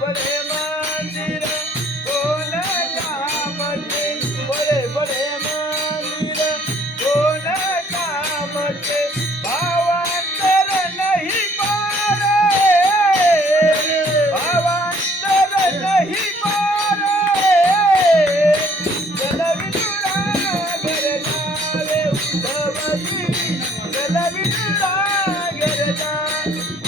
का चल Thank you.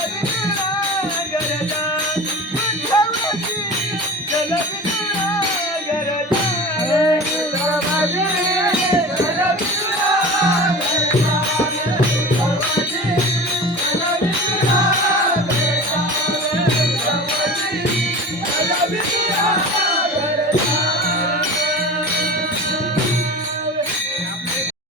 कर